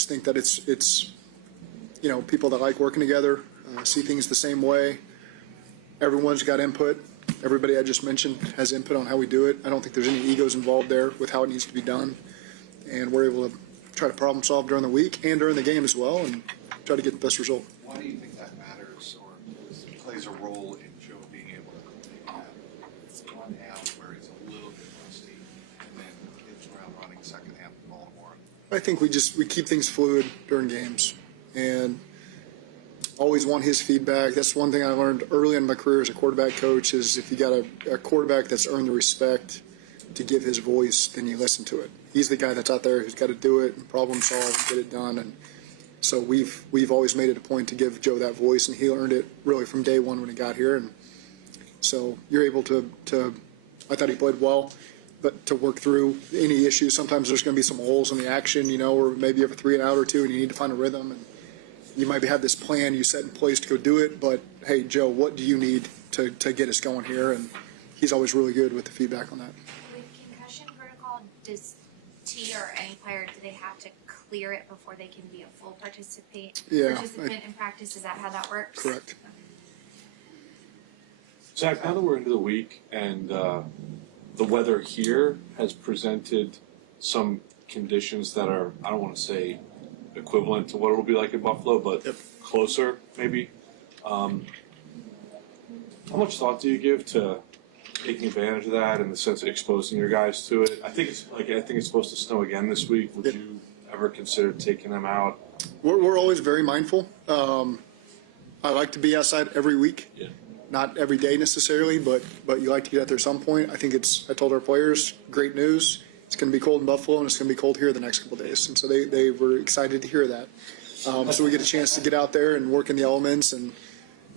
just think that it's people that like working together, see things the same way. Everyone's got input. Everybody I just mentioned has input on how we do it. I don't think there's any egos involved there with how it needs to be done. And we're able to try to problem solve during the week and during the game as well and try to get the best result. Why do you think that matters or plays a role in Joe being able to take that one half where he's a little bit rusty and then hits around running second half in Baltimore? I think we keep things fluid during games and always want his feedback. That's one thing I learned early in my career as a quarterback coach is if you got a quarterback that's earned the respect to give his voice, then you listen to it. He's the guy that's out there who's got to do it and problem solve and get it done. And so we've always made it a point to give Joe that voice, and he earned it really from day one when he got here. And so you're able to I thought he played well, but to work through any issues, sometimes there's going to be some holes in the action, or maybe you have a 3 and out or two and you need to find a rhythm. And you might have this plan you set in place to go do it, but hey, Joe, what do you need to get us going here? And he's always really good with the feedback on that. With concussion protocol, does T or any player, do they have to clear it before they can be a full participant in practice? Is that how that works? Correct. Zac, now that we're into the week and the weather here has presented some conditions that are, I don't want to say equivalent to what it will be like in Buffalo, but closer maybe. How much thought do you give to taking advantage of that in the sense of exposing your guys to it? I think it's supposed to snow again this week. Would you ever consider taking them out? We're always very mindful. I like to be outside every week. Yeah. Not every day necessarily, but you like to get out there at some point. I think I told our players, great news. It's going to be cold in Buffalo, and it's going to be cold here the next couple of days. And so they were excited to hear that. So we get a chance to get out there and work in the elements.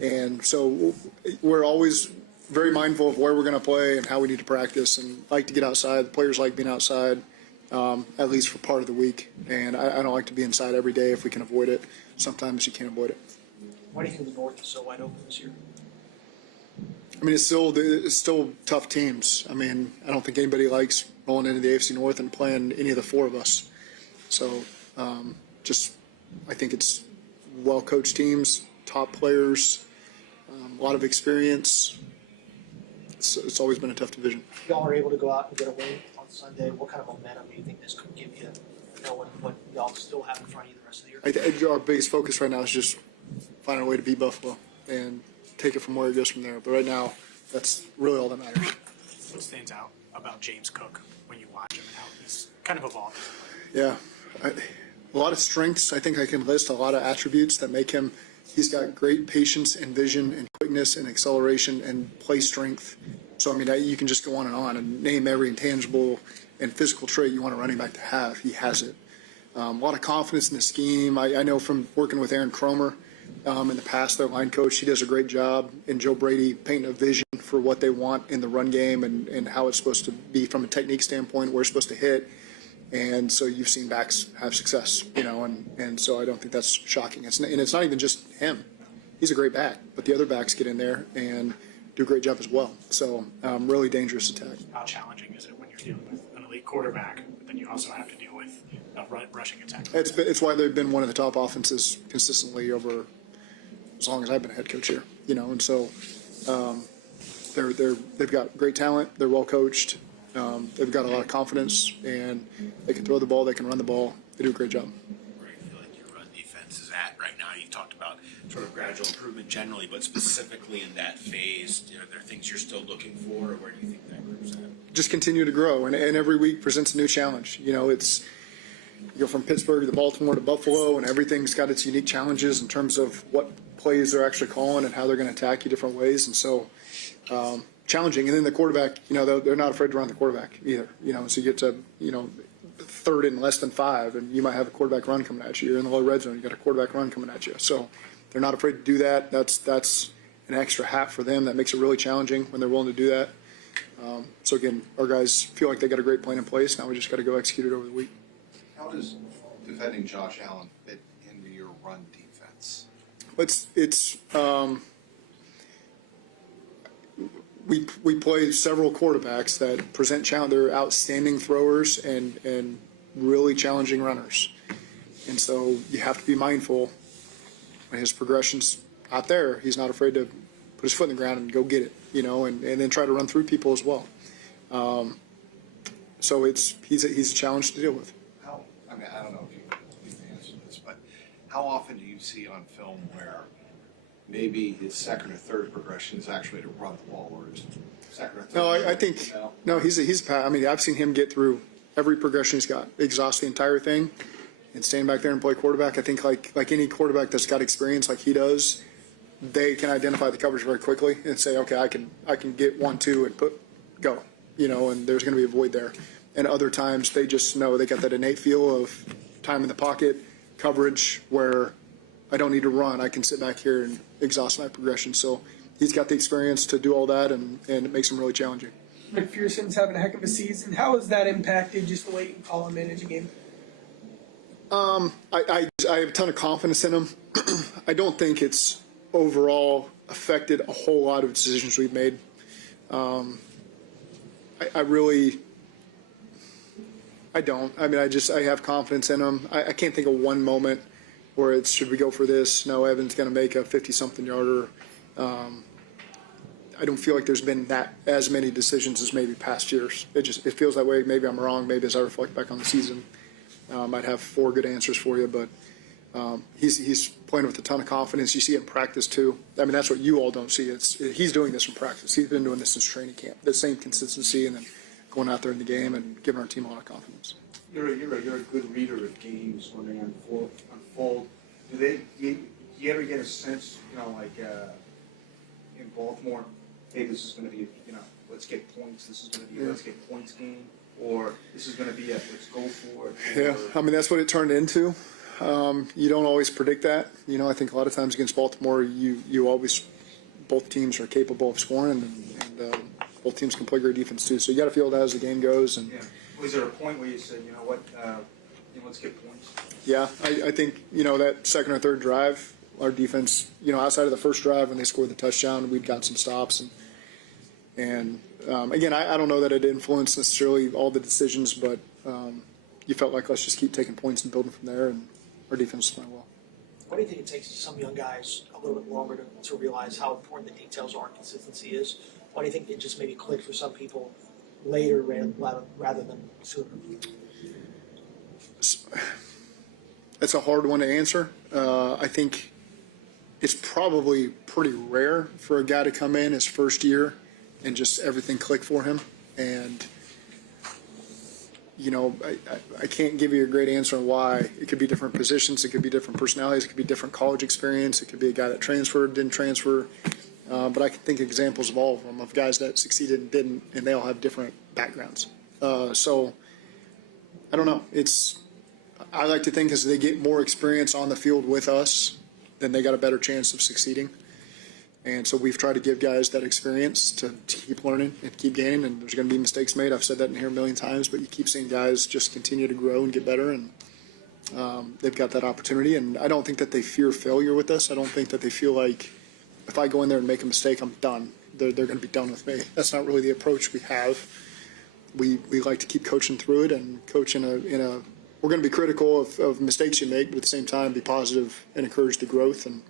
And so we're always very mindful of where we're going to play and how we need to practice and like to get outside. The players like being outside, at least for part of the week. And I don't like to be inside every day if we can avoid it. Sometimes you can't avoid it. Why do you think the North is so wide open this year? I mean, it's still tough teams. I mean, I don't think anybody likes rolling into the AFC North and playing any of the four of us. So, I think it's well-coached teams, top players, a lot of experience. It's always been a tough division. Y'all are able to go out and get a win on Sunday. What kind of momentum do you think this could give you, knowing what y'all still have in front of you the rest of the year? I think our biggest focus right now is just finding a way to beat Buffalo and take it from where it goes from there. But right now, that's really all that matters. What stands out about James Cook when you watch him and how he's kind of evolved? Yeah, a lot of strengths. I think I can list a lot of attributes that make him. He's got great patience and vision and quickness and acceleration and play strength. So, I mean, you can just go on and name every intangible and physical trait you want a running back to have. He has it. A lot of confidence in the scheme. I know from working with Aaron Cromer in the past, their line coach, he does a great job. And Joe Brady painting a vision for what they want in the run game and how it's supposed to be from a technique standpoint, where it's supposed to hit. And so you've seen backs have success, and so I don't think that's shocking. And it's not even just him. He's a great back, but the other backs get in there and do a great job as well. So really dangerous attack. How challenging is it when you're dealing with an elite quarterback, but then you also have to deal with a rushing attack? It's why they've been one of the top offenses consistently over as long as I've been a head coach here, and so they've got great talent. They're well coached. They've got a lot of confidence, and they can throw the ball. They can run the ball. They do a great job. Where do you feel like your run defense is at right now? You talked about sort of gradual improvement generally, but specifically in that phase, are there things you're still looking for, or where do you think that group's at? Just continue to grow, and every week presents a new challenge. It's you go from Pittsburgh to Baltimore to Buffalo, and everything's got its unique challenges in terms of what plays they're actually calling and how they're going to attack you different ways, and so. Challenging, and then the quarterback, they're not afraid to run the quarterback either. So you get to, third and less than 5, and you might have a quarterback run coming at you. You're in the low red zone, you got a quarterback run coming at you. So they're not afraid to do that. That's an extra hat for them that makes it really challenging when they're willing to do that. So again, our guys feel like they got a great plan in place. Now we just got to go execute it over the week. How does defending Josh Allen fit into your run defense? We play several quarterbacks that present challenge. They're outstanding throwers and really challenging runners. And so you have to be mindful when his progression's out there. He's not afraid to put his foot in the ground and go get it, and then try to run through people as well. So he's a challenge to deal with. I don't know if you can answer this, but how often do you see on film where maybe his second or third progression is actually to run the ball, or his second or third? No, I think he's I mean, I've seen him get through every progression he's got, exhaust the entire thing, and stand back there and play quarterback. I think like any quarterback that's got experience like he does, they can identify the coverage very quickly and say, okay, I can get 1-2 and go, and there's going to be a void there. And other times they just know they got that innate feel of time in the pocket, coverage where I don't need to run. I can sit back here and exhaust my progression. So he's got the experience to do all that, and it makes him really challenging. McPherson's having a heck of a season. How has that impacted just the way you call and manage a game? I have a ton of confidence in him. I don't think it's overall affected a whole lot of decisions we've made. I don't. I mean, I have confidence in him. I can't think of one moment where it's, should we go for this? No, Evan's going to make a 50-something yarder. I don't feel like there's been as many decisions as maybe past years. It feels that way. Maybe I'm wrong. Maybe as I reflect back on the season, I'd have 4 good answers for you. But he's playing with a ton of confidence. You see it in practice too. I mean, that's what you all don't see. He's doing this in practice. He's been doing this since training camp. The same consistency, and then going out there in the game and giving our team a lot of confidence. You're a good reader of games when they unfold. Do you ever get a sense, in Baltimore, hey, this is going to be, let's get points. This is going to be a let's get points game, or this is going to be a let's go for it. Yeah, I mean, that's what it turned into. You don't always predict that. I think a lot of times against Baltimore, you always, both teams are capable of scoring, and both teams can play great defense too. So you got to feel that as the game goes. And was there a point where you said, let's get points? Yeah, I think that second or third drive, our defense, outside of the first drive when they scored the touchdown, we'd got some stops, and again, I don't know that it influenced necessarily all the decisions, but you felt like let's just keep taking points and building from there, and our defense playing well. What do you think it takes some young guys a little bit longer to realize how important the details are and consistency is? Why do you think it just maybe clicked for some people later rather than sooner? That's a hard one to answer. I think it's probably pretty rare for a guy to come in his first year and just everything click for him. And, I can't give you a great answer on why. It could be different positions. It could be different personalities. It could be different college experience. It could be a guy that transferred, didn't transfer. But I can think examples of all of them, of guys that succeeded and didn't, and they all have different backgrounds. So I don't know. I like to think as they get more experience on the field with us, then they got a better chance of succeeding. And so we've tried to give guys that experience to keep learning and keep gaining, and there's going to be mistakes made. I've said that in here a million times, but you keep seeing guys just continue to grow and get better, and they've got that opportunity. And I don't think that they fear failure with us. I don't think that they feel like if I go in there and make a mistake, I'm done. They're going to be done with me. That's not really the approach we have. We like to keep coaching through it and coach in a we're going to be critical of mistakes you make, but at the same time be positive and encourage the growth. And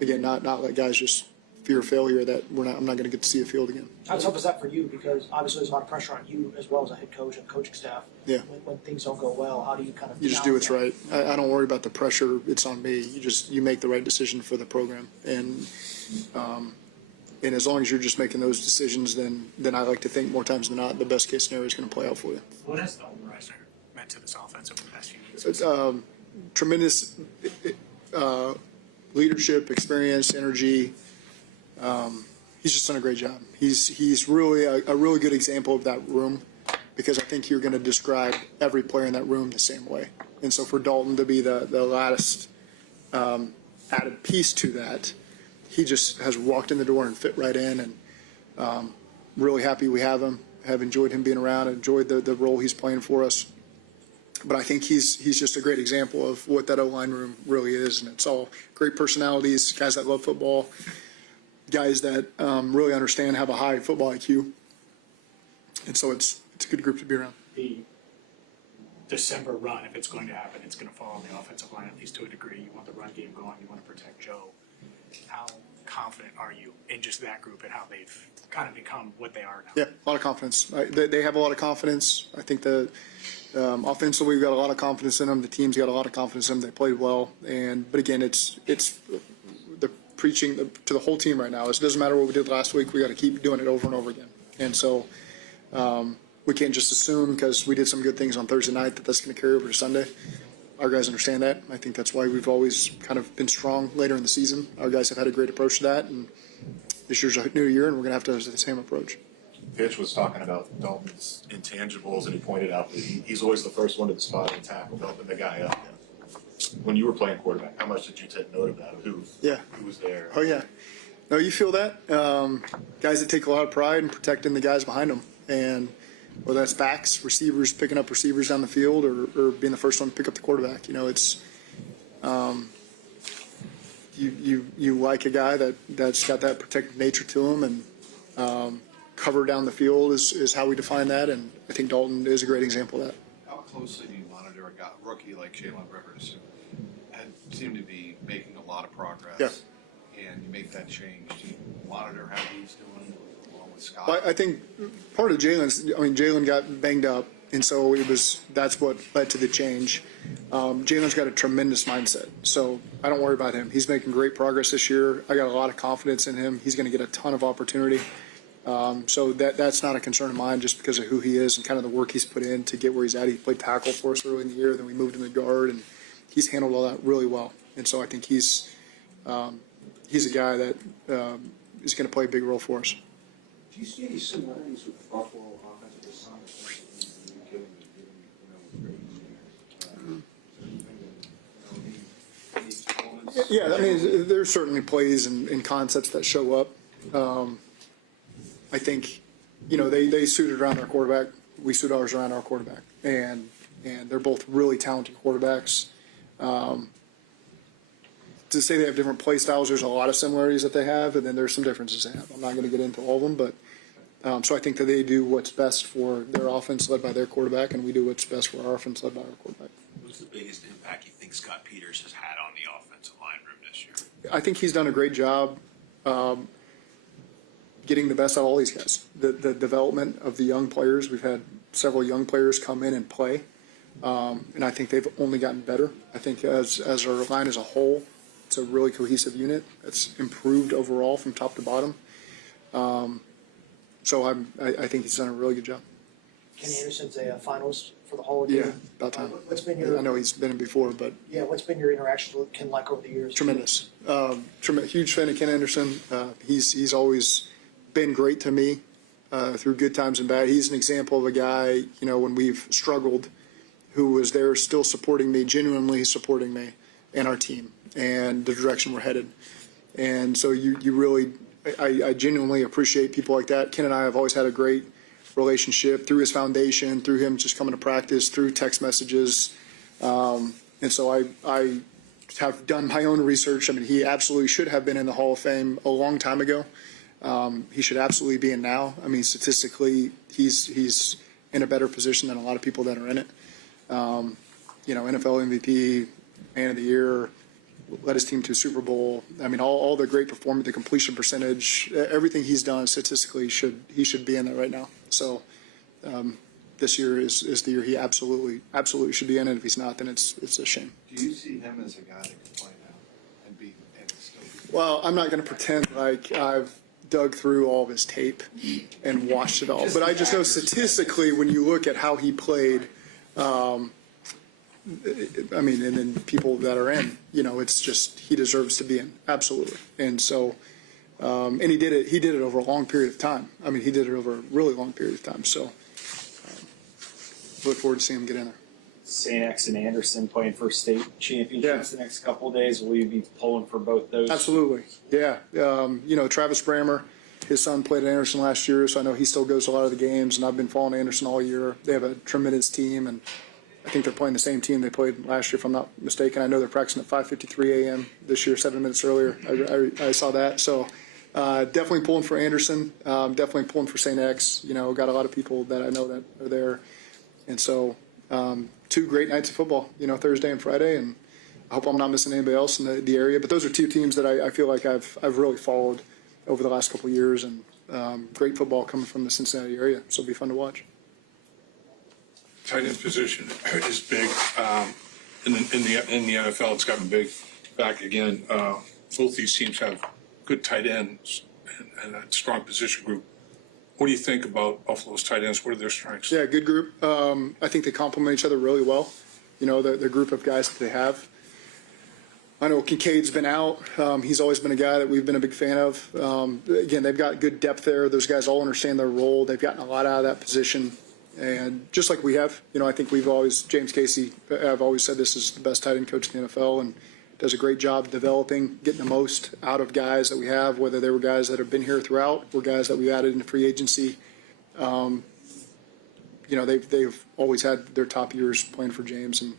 again, not let guys just fear failure that I'm not going to get to see a field again. How tough is that for you? Because obviously there's a lot of pressure on you as well as a head coach and coaching staff. Yeah. When things don't go well, how do you kind of? You just do what's right. I don't worry about the pressure. It's on me. You make the right decision for the program, and as long as you're just making those decisions, then I like to think more times than not the best case scenario is going to play out for you. What has Dalton Reisner meant to this offense over the past few years? It's, tremendous leadership, experience, energy. He's just done a great job. He's really a really good example of that room, because I think you're going to describe every player in that room the same way. And so for Dalton to be the last added piece to that, he just has walked in the door and fit right in, and really happy we have him. Have enjoyed him being around, enjoyed the role he's playing for us. But I think he's just a great example of what that O-line room really is, and it's all great personalities, guys that love football, guys that really understand, have a high football IQ, and so it's a good group to be around. December run, if it's going to happen, it's going to fall on the offensive line, at least to a degree. You want the run game going, you want to protect Joe. How confident are you in just that group and how they've kind of become what they are now? Yeah, a lot of confidence. They have a lot of confidence. I think the offensively, we've got a lot of confidence in them. The team's got a lot of confidence in them. They played well. But again, it's the preaching to the whole team right now. It doesn't matter what we did last week. We got to keep doing it over and over again. And so we can't just assume because we did some good things on Thursday night that that's going to carry over to Sunday. Our guys understand that. I think that's why we've always kind of been strong later in the season. Our guys have had a great approach to that, and this year's a new year, and we're going to have the same approach. Pitch was talking about Dalton's intangibles, and he pointed out that he's always the first one to the spot and tackle, helping the guy up. When you were playing quarterback, how much did you take note of that? Who was there? Oh, yeah. No, you feel that. Guys that take a lot of pride in protecting the guys behind them. And whether that's backs, receivers, picking up receivers down the field, or being the first one to pick up the quarterback. You know, it's you like a guy that's got that protective nature to him, and cover down the field is how we define that. And I think Dalton is a great example of that. How closely do you monitor a rookie like Jalen Rivers, who seemed to be making a lot of progress? Yeah. And you make that change. Do you monitor how he's doing along with Scott? Well, I think part of Jalen got banged up, and so that's what led to the change. Jalen's got a tremendous mindset, so I don't worry about him. He's making great progress this year. I got a lot of confidence in him. He's going to get a ton of opportunity. So that's not a concern of mine just because of who he is and kind of the work he's put in to get where he's at. He played tackle for us early in the year, then we moved him to guard, and he's handled all that really well. And so I think he's a guy that is going to play a big role for us. Do you see any similarities with Buffalo offensive assignment? Yeah, I mean, there's certainly plays and concepts that show up. I think, they suited around our quarterback. We suit ours around our quarterback, and they're both really talented quarterbacks. To say they have different play styles, there's a lot of similarities that they have, and then there's some differences they have. I'm not going to get into all of them, but so I think that they do what's best for their offense led by their quarterback, and we do what's best for our offense led by our quarterback. What's the biggest impact you think Scott Peters has had on the offensive line room this year? I think he's done a great job getting the best out of all these guys. The development of the young players. We've had several young players come in and play, and I think they've only gotten better. I think as our line as a whole, it's a really cohesive unit. It's improved overall from top to bottom. So I think he's done a really good job. Kenny Anderson's a finalist for the Hall of Fame. Yeah, about time. What's been your I know he's been in before, but what's been your interaction with Ken like over the years? tremendous. Huge fan of Ken Anderson. He's always been great to me through good times and bad. He's an example of a guy, when we've struggled, who was there still supporting me, genuinely supporting me and our team and the direction we're headed. And so you really, I genuinely appreciate people like that. Ken and I have always had a great relationship through his foundation, through him just coming to practice, through text messages. And so I have done my own research. I mean, he absolutely should have been in the Hall of Fame a long time ago. He should absolutely be in now. I mean, statistically, he's in a better position than a lot of people that are in it. NFL MVP, Man of the Year, led his team to a Super Bowl. I mean, all the great performance, the completion percentage, everything he's done statistically, he should be in there right now. So this year is the year he absolutely should be in it. If he's not, then it's a shame. Do you see him as a guy that can play now and still be? Well, I'm not going to pretend like I've dug through all of his tape and watched it all, but I just know statistically when you look at how he played, I mean, and then people that are in, it's just he deserves to be in, absolutely. And so, and he did it over a long period of time. I mean, he did it over a really long period of time. So, look forward to seeing him get in there. St. X and Anderson playing for state championships the next couple of days. Will you be pulling for both those? Absolutely, yeah. Travis Brammer, his son played at Anderson last year, so I know he still goes to a lot of the games, and I've been following Anderson all year. They have a tremendous team, and I think they're playing the same team they played last year, if I'm not mistaken. I know they're practicing at 5:53 a.m. this year, 7 minutes earlier. I saw that. So definitely pulling for Anderson, definitely pulling for St. X. Got a lot of people that I know that are there. And so two great nights of football, Thursday and Friday, and I hope I'm not missing anybody else in the area. But those are two teams that I feel like I've really followed over the last couple of years, and great football coming from the Cincinnati area, so it'll be fun to watch. Tight end position is big. In the NFL, it's gotten big. Back again, both these teams have good tight ends and a strong position group. What do you think about Buffalo's tight ends? What are their strengths? Yeah, good group. I think they complement each other really well. The group of guys that they have. I know Kincaid's been out. He's always been a guy that we've been a big fan of. Again, they've got good depth there. Those guys all understand their role. They've gotten a lot out of that position. And just like we have, I think James Casey, I've always said this is the best tight end coach in the NFL, and does a great job developing, getting the most out of guys that we have, whether they were guys that have been here throughout or guys that we added into free agency. They've always had their top years playing for James, and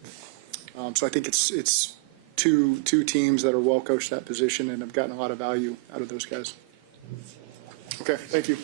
so I think it's two teams that are well coached that position and have gotten a lot of value out of those guys. Okay, thank you.